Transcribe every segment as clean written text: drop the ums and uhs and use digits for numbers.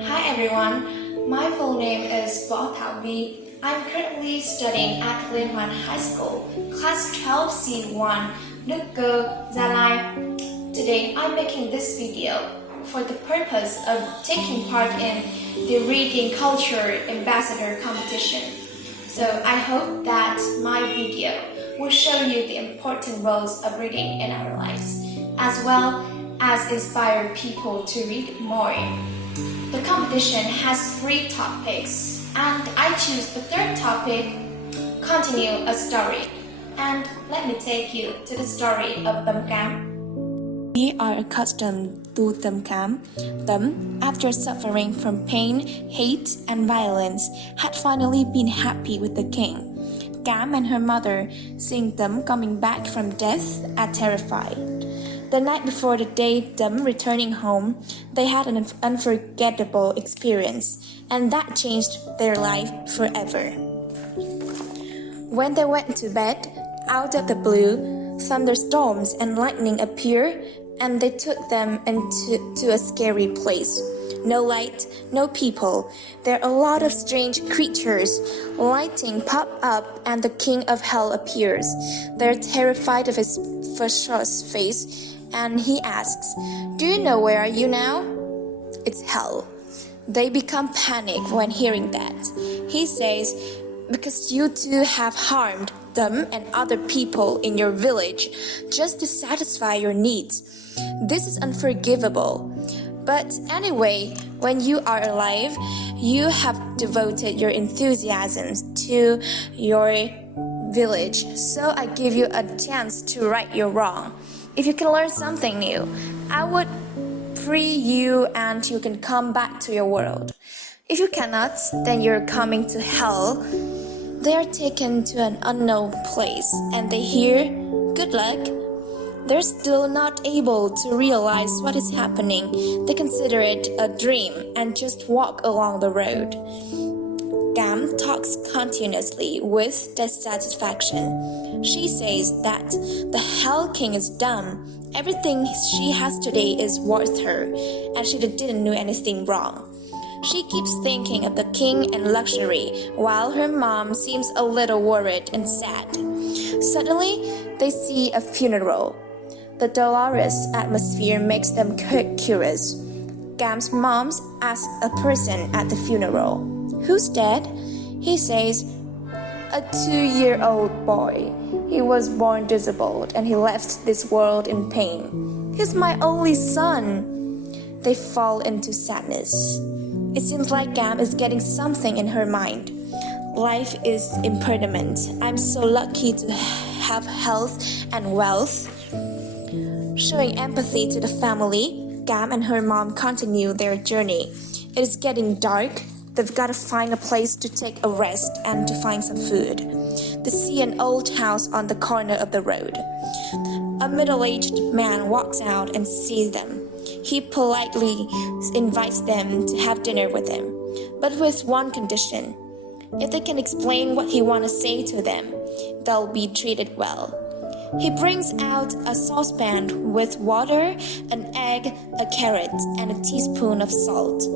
Hi everyone, my full name is Thảo. I'm currently studying at Liên Hoàn High School, class 12C1, Đức, Gia Lai. Today I'm making this video for the purpose of taking part in the Reading Culture Ambassador competition. So I hope that my video will show you the important roles of reading in our lives, as well as inspire people to read more. The competition has 3 topics, and I choose the third topic, continue a story. And let me take you to the story of Tấm Cám. We are accustomed to Tấm Cám. Tấm, after suffering from pain, hate, and violence, had finally been happy with the king. Cám and her mother, seeing Tấm coming back from death, are terrified. The night before the day Tấm returning home, they had an unforgettable experience, and that changed their life forever. When they went to bed, out of the blue, thunderstorms and lightning appeared, and they took them into a scary place. No light, no people. There are a lot of strange creatures. Lightning pop up, and the king of hell appears. They're terrified of his ferocious face, and he asks, "Do you know where are you now?" It's hell. They become panicked when hearing that. He says, "Because you two have harmed them and other people in your village just to satisfy your needs. This is unforgivable. But anyway, when you are alive, you have devoted your enthusiasm to your village, so I give you a chance to right your wrong. If you can learn something new, I would free you and you can come back to your world. If you cannot, then you're coming to hell." They are taken to an unknown place and they hear, "Good luck." They're still not able to realize what is happening. They consider it a dream and just walk along the road. Cám talks continuously with dissatisfaction. She says that the Hell King is dumb. Everything she has today is worth her, and she didn't do anything wrong. She keeps thinking of the king and luxury, while her mom seems a little worried and sad. Suddenly, they see a funeral. The dolorous atmosphere makes them curious. Cam's mom asks a person at the funeral, "Who's dead?" He says, "A 2-year-old boy. He was born disabled and he left this world in pain. He's my only son." They fall into sadness. It seems like Cam is getting something in her mind. Life is impermanent. I'm so lucky to have health and wealth. Showing empathy to the family, Cam and her mom continue their journey. It is getting dark. They've got to find a place to take a rest and to find some food. They see an old house on the corner of the road. A middle-aged man walks out and sees them. He politely invites them to have dinner with him, but with one condition. If they can explain what he wants to say to them, they'll be treated well. He brings out a saucepan with water, an egg, a carrot, and a teaspoon of salt.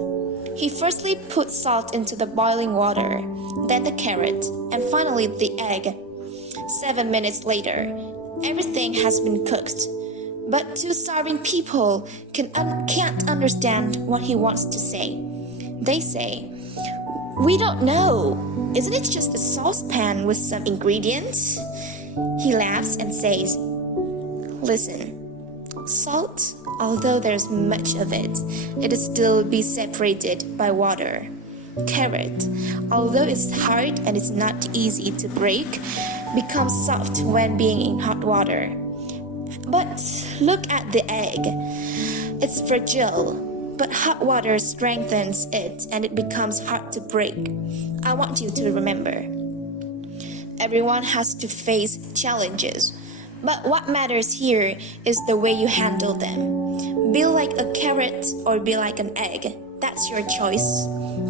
He firstly puts salt into the boiling water, then the carrot, and finally the egg. 7 minutes later, everything has been cooked. But 2 starving people can't understand what he wants to say. They say, "We don't know. Isn't it just a saucepan with some ingredients?" He laughs and says, "Listen, salt, although there's much of it, it is still be separated by water. Carrot, although it's hard and it's not easy to break, becomes soft when being in hot water. But look at the egg. It's fragile, but hot water strengthens it and it becomes hard to break. I want you to remember. Everyone has to face challenges, but what matters here is the way you handle them. Be like a carrot or be like an egg. That's your choice.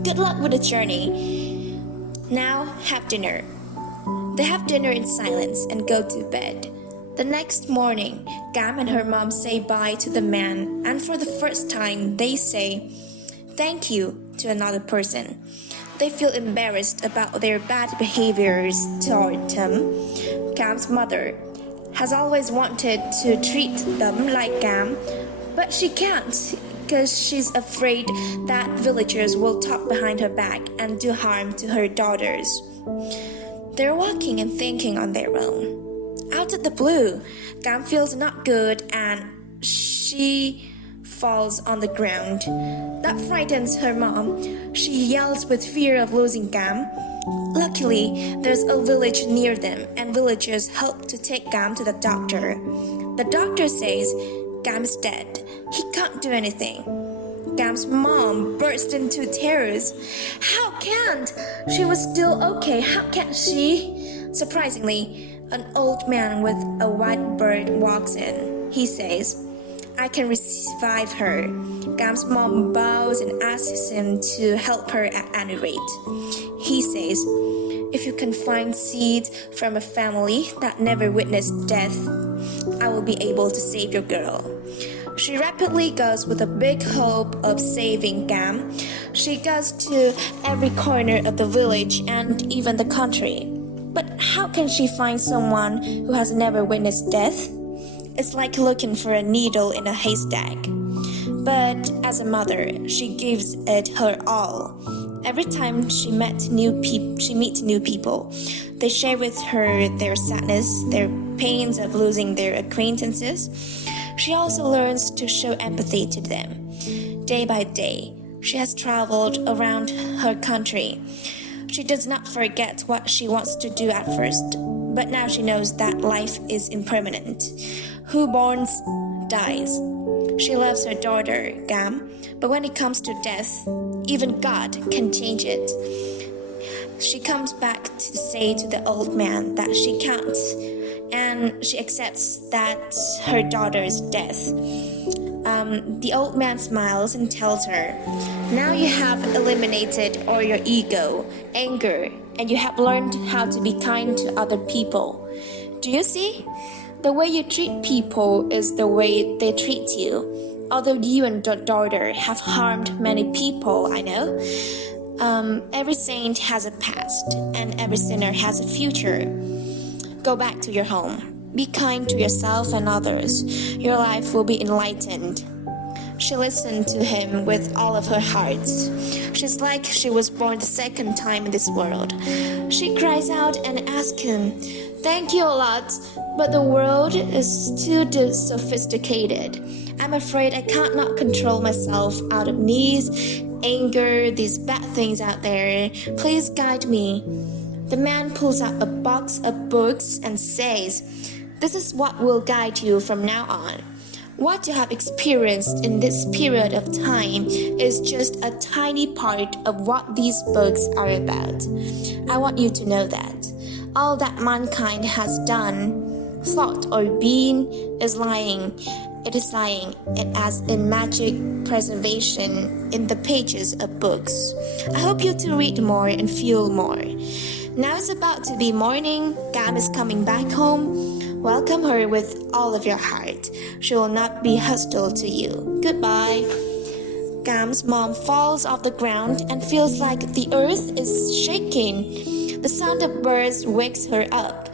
Good luck with the journey. Now have dinner." They have dinner in silence and go to bed. The next morning, Cam and her mom say bye to the man, and for the first time, they say, thank you to another person. They feel embarrassed about their bad behaviors toward them. Cam's mother has always wanted to treat them like Cam, but she can't because she's afraid that villagers will talk behind her back and do harm to her daughters. They're walking and thinking on their own. Out of the blue, Cam feels not good and she falls on the ground. That frightens her mom. She yells with fear of losing Cam. Luckily, there's a village near them and villagers help to take Cam to the doctor. The doctor says Cam's dead. He can't do anything. Cam's mom burst into tears. How can't? She was still okay. How can she? Surprisingly, an old man with a white bird walks in. He says, I can revive her. Cam's mom bows and asks him to help her at any rate. He says, if you can find seeds from a family that never witnessed death, I will be able to save your girl. She rapidly goes with a big hope of saving Cam. She goes to every corner of the village and even the country. But how can she find someone who has never witnessed death? It's like looking for a needle in a haystack. But as a mother, she gives it her all. Every time she meets new people, they share with her their sadness, their pains of losing their acquaintances. She also learns to show empathy to them. Day by day, she has traveled around her country. She does not forget what she wants to do at first, but now she knows that life is impermanent. Who borns dies. She loves her daughter, Cam, but when it comes to death, even God can change it. She comes back to say to the old man that she can't, and she accepts that her daughter's death. The old man smiles and tells her, now you have eliminated all your ego, anger, and you have learned how to be kind to other people. Do you see? The way you treat people is the way they treat you. Although you and your daughter have harmed many people, I know. Every saint has a past, and every sinner has a future. Go back to your home. Be kind to yourself and others. Your life will be enlightened. She listened to him with all of her heart. She's like she was born the second time in this world. She cries out and asks him, thank you a lot, but the world is too sophisticated. I'm afraid I can't not control myself out of needs, anger, these bad things out there. Please guide me. The man pulls out a box of books and says, this is what will guide you from now on. What you have experienced in this period of time is just a tiny part of what these books are about. I want you to know that. All that mankind has done, thought or been is lying. It is lying as in magic preservation in the pages of books. I hope you to read more and feel more. Now it's about to be morning. Cam is coming back home. Welcome her with all of your heart. She will not be hostile to you. Goodbye. Cam's mom falls off the ground and feels like the earth is shaking. The sound of birds wakes her up.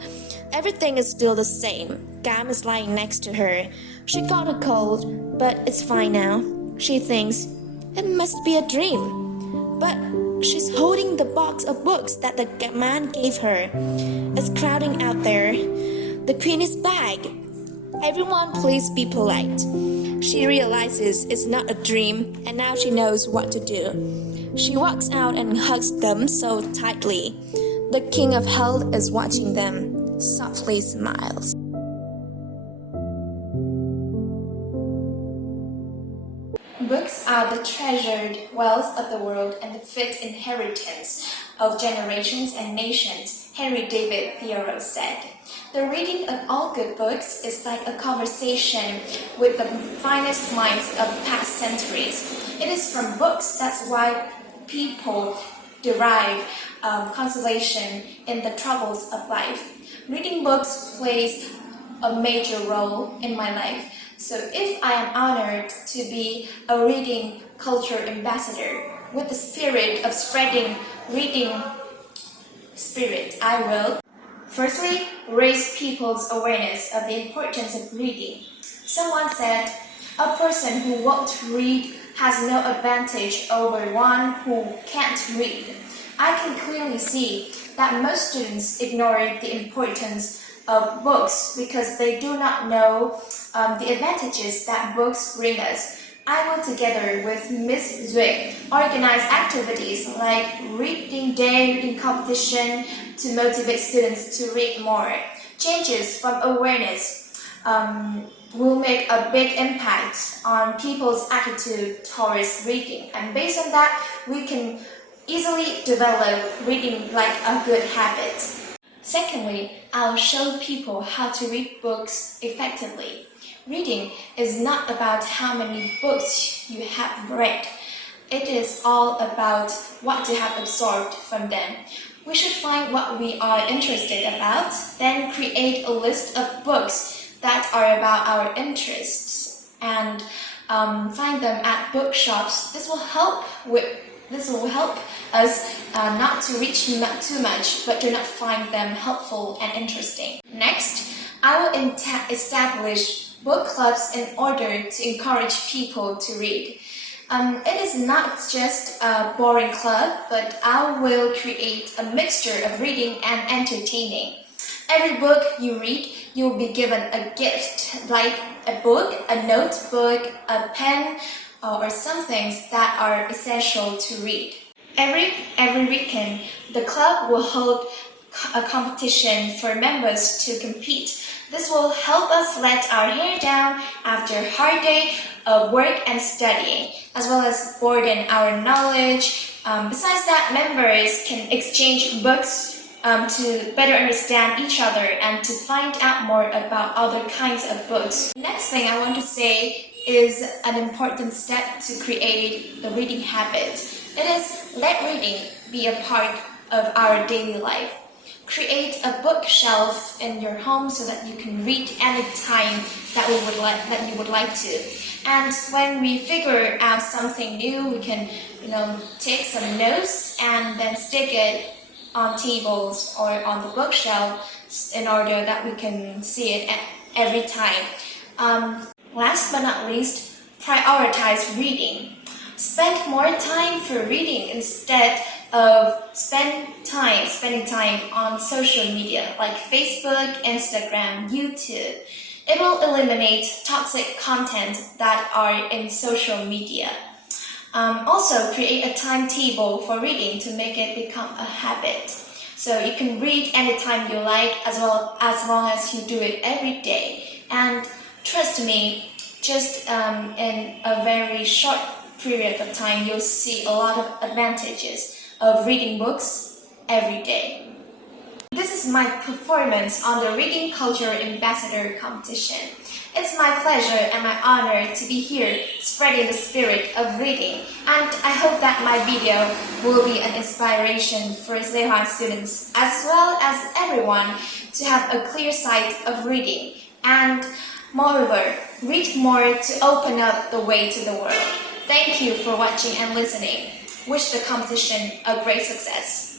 Everything is still the same. Cam is lying next to her. She got a cold, but it's fine now. She thinks, it must be a dream. But she's holding the box of books that the man gave her. It's crowding out there. The queen is back. Everyone please be polite. She realizes it's not a dream and now she knows what to do. She walks out and hugs them so tightly. The king of hell is watching them, softly smiles. Books are the treasured wealth of the world and the fit inheritance of generations and nations, Henry David Thoreau said. The reading of all good books is like a conversation with the finest minds of past centuries. It is from books that's why people derive consolation in the troubles of life. Reading books plays a major role in my life. So if I am honored to be a reading culture ambassador. With the spirit of spreading reading spirit, I will firstly raise people's awareness of the importance of reading. Someone said, a person who won't read has no advantage over one who can't read. I can clearly see that most students ignore the importance of books because they do not know the advantages that books bring us. I will, together with Miss Viet, organize activities like reading day, reading competition to motivate students to read more. Changes from awareness will make a big impact on people's attitude towards reading, and based on that, we can easily develop reading like a good habit. Secondly, I'll show people how to read books effectively. Reading is not about how many books you have read. It is all about what you have absorbed from them. We should find what we are interested about, then create a list of books that are about our interests and find them at bookshops. This will help us not to reach too much, but do not find them helpful and interesting. Next, I will establish book clubs in order to encourage people to read. It is not just a boring club, but I will create a mixture of reading and entertaining. Every book you read, you will be given a gift, like a book, a notebook, a pen, or some things that are essential to read. Every weekend, the club will hold a competition for members to compete. This will help us let our hair down after a hard day of work and studying, as well as broaden our knowledge. Besides that, members can exchange books to better understand each other and to find out more about other kinds of books. Next thing I want to say is an important step to create the reading habit. It is let reading be a part of our daily life. Create a bookshelf in your home so that you can read any time that you would like to. And when we figure out something new, we can take some notes and then stick it on tables or on the bookshelf in order that we can see it at every time. Last but not least, prioritize reading. Spend more time for reading instead of spending time on social media like Facebook, Instagram, YouTube. It will eliminate toxic content that are in social media. Also, create a timetable for reading to make it become a habit. So you can read anytime you like, as long as you do it every day. And trust me, just in a very short period of time, you'll see a lot of advantages of reading books every day. This is my performance on the Reading Culture Ambassador competition. It's my pleasure and my honor to be here spreading the spirit of reading, and I hope that my video will be an inspiration for Gia students as well as everyone to have a clear sight of reading and moreover, read more to open up the way to the world. Thank you for watching and listening. Wish the competition a great success.